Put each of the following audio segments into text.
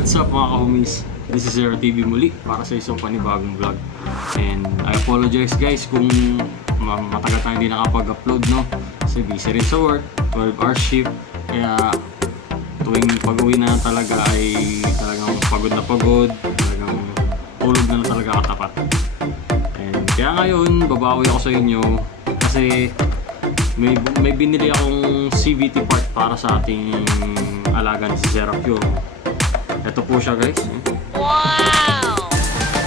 what's up mga kahomies? This is Zero TV muli para sa isang panibagong vlog. And I apologize guys kung ma- matagal tayo hindi nakapag-upload no. Kasi busy rin sa work, 12 hour shift. Kaya tuwing pag-uwi na talaga ay talagang pagod na pagod, talagang tulog na, na talaga katapat. And kaya ngayon, babawi ako sa inyo kasi may, may binili akong CVT part para sa ating alaga ni si Zerapio. Ito po siya guys. Wow!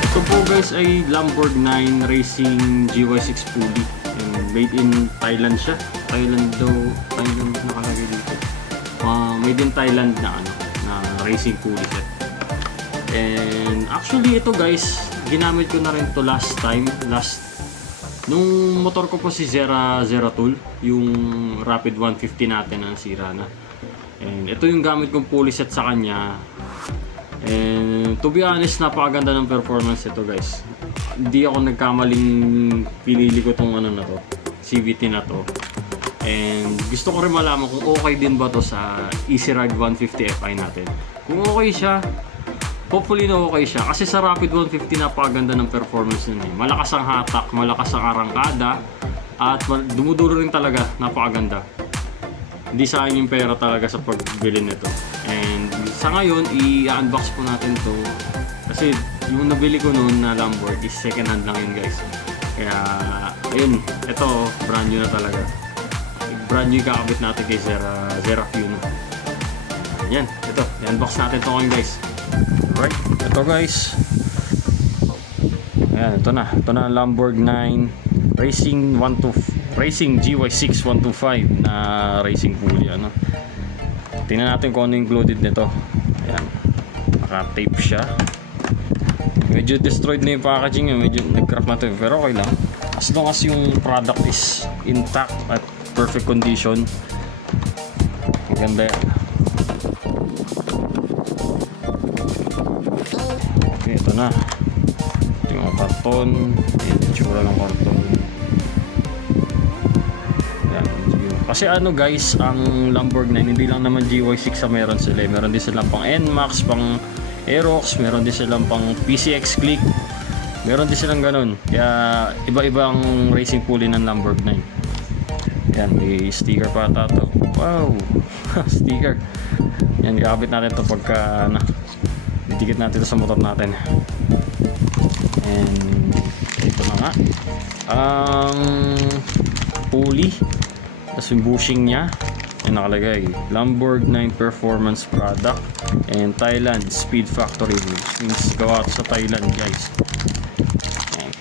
Ito po guys ay Lamborg 9 Racing GY6 pulley. And made in Thailand siya. Thailand daw, Thailand nakalagay dito. Uh, made in Thailand na ano, na racing pulley set. And actually ito guys, ginamit ko na rin to last time, last Nung motor ko po si Zera Zera Tool, yung Rapid 150 natin na nasira na. And ito yung gamit kong pulley set sa kanya. And to be honest, napakaganda ng performance ito guys. Hindi ako nagkamaling pinili ko tong ano na to, CVT na to. And gusto ko rin malaman kung okay din ba to sa Easy Ride 150 Fi natin. Kung okay siya, hopefully na okay siya. Kasi sa Rapid 150 napakaganda ng performance nun eh. Malakas ang hatak, malakas ang arangkada, at dumudulo rin talaga, napakaganda. Hindi sa akin yung pera talaga sa pagbili nito. And sa ngayon, i-unbox po natin to. Kasi yung nabili ko noon na Lamborg is second hand lang yun guys. Kaya, ayun, ito, brand new na talaga. Brand new kakabit natin kay Zera, Zera Funo. Yan, ito, i-unbox natin to ngayon guys. Alright, ito guys. Ayan, ito na. Ito na Lamborg 9 Racing 125 Racing GY6 125 na racing pulley ano. Tingnan natin kung ano included nito. Ayan. Naka-tape siya. Medyo destroyed na yung packaging niya, medyo nag-crack na to, pero okay lang. As long as yung product is intact at perfect condition, maganda yan. Okay, ito na. Ito yung karton. Yung itsura ng karton. Kasi ano guys, ang Lamborg 9, hindi lang naman GY6 sa meron sila. eh. Meron din silang pang NMAX, pang Aerox, meron din silang pang PCX Click. Meron din silang ganun. Kaya iba-ibang racing pulley ng Lamborg 9. Yan, may sticker pa ata to. Wow! sticker. Yan, gagabit natin to pagka ano, didikit natin ito sa motor natin. And ito na nga. Ang pulley. Tapos yung bushing niya. Yung nakalagay. Lamborg 9 Performance Product. And Thailand Speed Factory. Which means gawa sa Thailand guys. Ayan.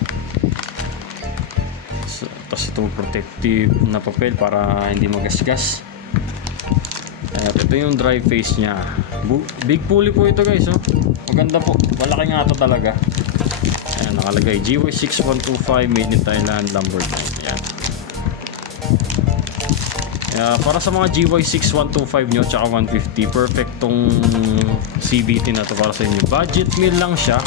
So, tapos itong protective na papel para hindi magasgas. At ito yung dry face niya. Big pulley po ito guys. Oh. Maganda po. Malaki nga ito talaga. Ayan, nakalagay. GY6125 made in Thailand Lamborg 9. Ayan. Kaya para sa mga GY6125 nyo tsaka 150, perfect tong CVT na to para sa inyo. Budget meal lang siya.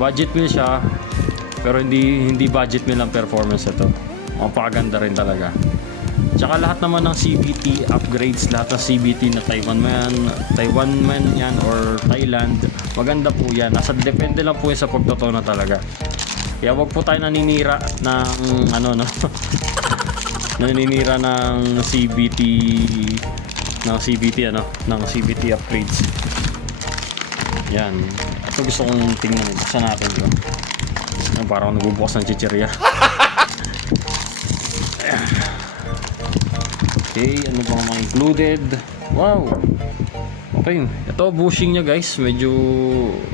Budget meal siya. Pero hindi hindi budget meal ang performance ito. Mapakaganda rin talaga. Tsaka lahat naman ng CVT upgrades, lahat ng CVT na Taiwan man, Taiwan man yan or Thailand, maganda po yan. Nasa depende lang po yan sa pagtotoo na talaga. Kaya wag po tayo naninira ng ano no. naninira ng CVT ng CVT ano, ng CVT upgrades. Yan. Ito gusto kong tingnan. Buksan natin ito. Yan, parang nagbubukas ng chichirya. Okay, ano bang mga included? Wow! Okay, ito bushing niya guys, medyo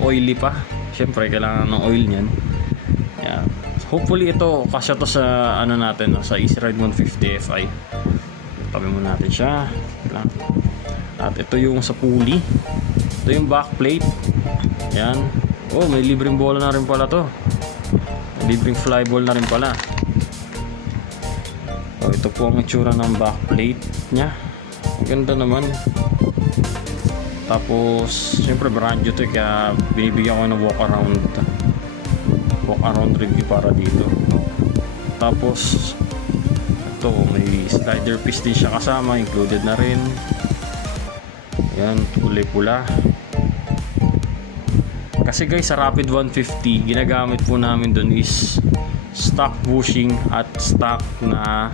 oily pa. Siyempre, kailangan ng oil niyan. Hopefully ito, kasya to sa ano natin, sa Easy Ride 150 Fi. Tabi mo natin siya. Lang. At ito yung sa pulley. Ito yung back plate. Yan. Oh, may libreng bola na rin pala to. May libreng fly ball na rin pala. So, ito po ang itsura ng backplate niya. Ang ganda naman. Tapos, siyempre brand new to eh, kaya binibigyan ko ng walk around walk around review para dito. Tapos, ito may slider piece din siya kasama, included na rin. Yan, kulay pula. Kasi guys, sa Rapid 150, ginagamit po namin dun is stock bushing at stock na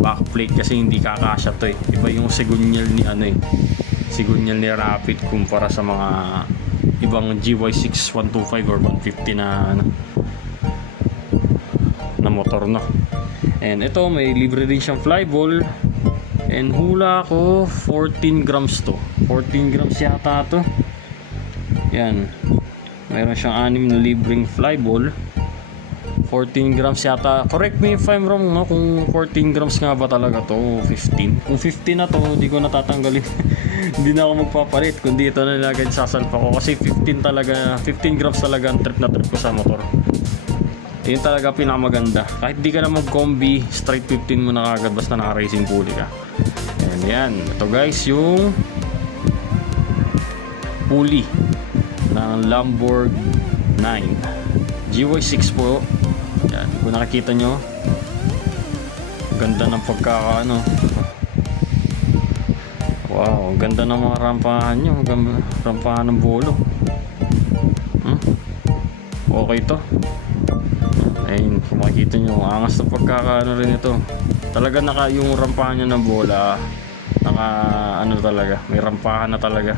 backplate kasi hindi kakasya to eh. Iba yung segunyal ni ano eh. Segunyal ni Rapid kumpara sa mga ibang GY6 125 or 150 na ano, na motor no. And ito may libre din siyang flyball. And hula ko 14 grams to. 14 grams yata to. Yan. Mayroon siyang anim na libreng flyball. 14 grams yata. Correct me if I'm wrong, no? Kung 14 grams nga ba talaga to, o 15. Kung 15 na to, hindi ko natatanggalin. hindi na ako magpapalit. Kundi ito na nilagay sa salpa ko. Kasi 15 talaga, 15 grams talaga ang trip na trip ko sa motor. Yun talaga pinakamaganda. Kahit di ka na mag-combi, straight 15 mo na kagad basta naka-racing pulley ka. And yan. Ito guys, yung pulley ng Lamborg 9. GY6 po. Yan. Kung nakikita nyo, ganda ng pagkakaano. Wow, ang ganda ng mga rampahan nyo. Rampahan ng bolo. Hmm? Okay to. Ayun, kung makikita nyo, ang angas ng pagkakaano rin ito. Talaga naka yung rampahan niya ng bola, naka ano talaga, may rampahan na talaga.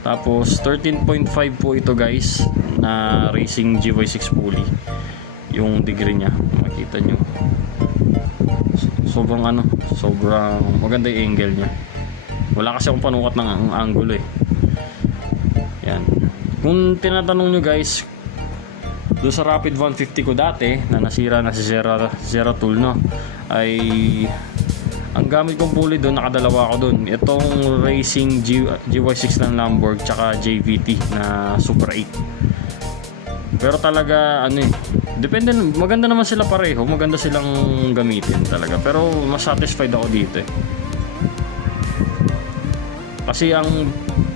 Tapos 13.5 po ito guys na racing GY6 pulley. Yung degree niya, makita nyo. Sobrang ano, sobrang maganda yung angle niya. Wala kasi akong panukat ng ang angulo eh. Yan. Kung tinatanong nyo guys, doon sa Rapid 150 ko dati na nasira na si Zero, Zero Tool no ay ang gamit kong pulley doon nakadalawa ako doon itong racing G, GY6 ng Lamborg tsaka JVT na Super 8 pero talaga ano eh depende maganda naman sila pareho maganda silang gamitin talaga pero mas satisfied ako dito eh kasi ang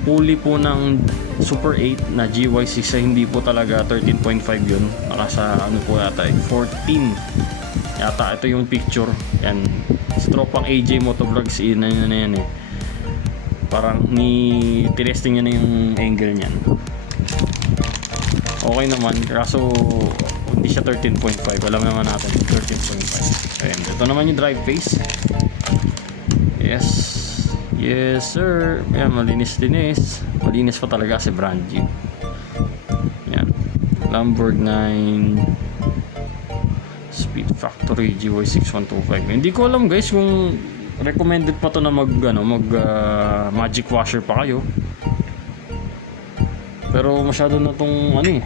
pulley po ng Super 8 na GY6 ay hindi po talaga 13.5 yun. Naka sa ano po yata eh, 14. Yata ito yung picture. Yan. Sa tropang AJ Motovlogs yun na yun na yan eh. Parang ni tinesting niya na yung angle niyan. Okay naman. Kaso hindi siya 13.5. Alam naman natin 13.5. Ayan. Ito naman yung drive face. Yes. Yes, sir. Ayan, malinis-linis. Malinis pa talaga si brand new. Yan. Lamborg 9 Speed Factory GY6125. Hindi ko alam guys kung recommended pa to na mag ano, mag ah, magic washer pa kayo. Pero masyado na tong ano eh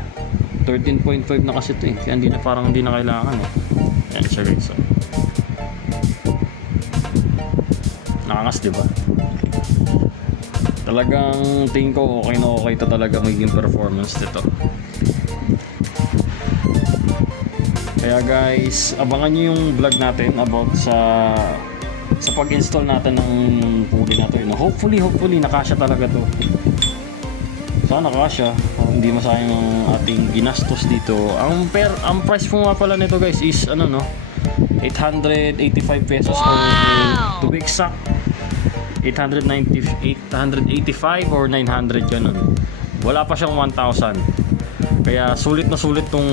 13.5 na kasi to eh. Kaya hindi na parang hindi na kailangan eh. Yan siya guys. Oh. Nakangas, di ba? Talagang tingin ko okay na okay to talaga magiging performance nito. Kaya guys, abangan nyo yung vlog natin about sa sa pag-install natin ng pulley na to. No? Hopefully, hopefully, nakasya talaga to. Sana nakasya. Para hindi masayang ang ating ginastos dito. Ang per, ang price po nga pala nito guys is ano no? 885 pesos Wow! to be exact 890 885 or 900 ganun. Wala pa siyang 1,000. Kaya sulit na sulit tong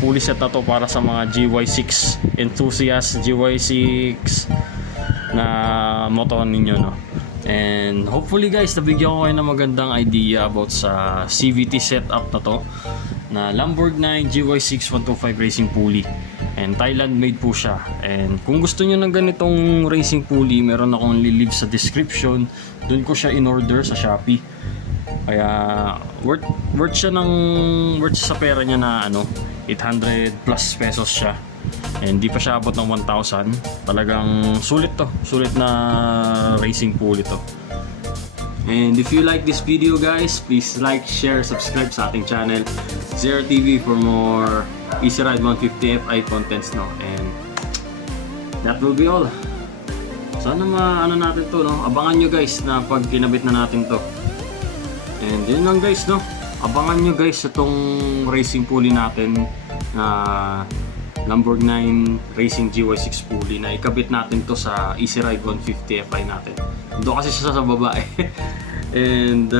pulley set na to para sa mga GY6 enthusiast GY6 na motor ninyo no. And hopefully guys, nabigyan ko kayo ng magandang idea about sa CVT setup na to na Lamborg 9 GY6 125 Racing Pulley. And Thailand made po siya. And kung gusto niyo ng ganitong racing pulley, meron akong lilib sa description. Doon ko siya in order sa Shopee. Kaya worth worth siya ng worth sa pera niya na ano 800 plus pesos siya. And di pa siya abot ng 1,000. Talagang sulit to. Sulit na racing pulley to. And if you like this video guys, please like, share, subscribe sa ating channel Zero TV for more Easy Ride 150 FI contents no. And that will be all. Sana ma ano natin to no. Abangan nyo guys na pag kinabit na natin to. And yun lang guys no. Abangan nyo guys itong racing pulley natin na Lamborghini Racing GY6 Fully na ikabit natin to sa Easy Ride 150 Fi natin. Doon kasi siya sa baba eh. And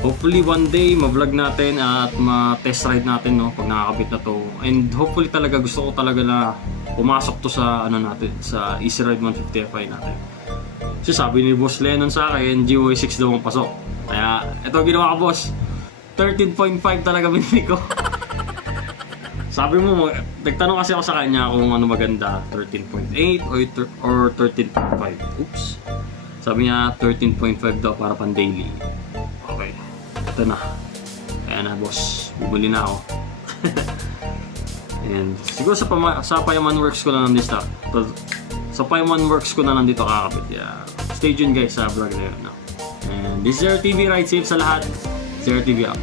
hopefully one day ma-vlog natin at ma-test ride natin no pag nakakabit na to. And hopefully talaga gusto ko talaga na pumasok to sa ano natin sa Easy Ride 150 Fi natin. Kasi sabi ni Boss Lennon sa akin, GY6 daw ang pasok. Kaya ito ginawa ko boss. 13.5 talaga binili ko. Sabi mo, nagtanong kasi ako sa kanya kung ano maganda, 13.8 or, or 13.5. Oops. Sabi niya 13.5 daw para pan daily. Okay. Ito na. Kaya na boss, bumili na ako. And siguro sa, pama- sa Payaman Works ko na lang dito. Sa Payaman Works ko na lang dito kakabit. Yeah. Stay tuned guys sa vlog na yun. No? And this is Zero TV Ride Safe sa lahat. Zero TV out.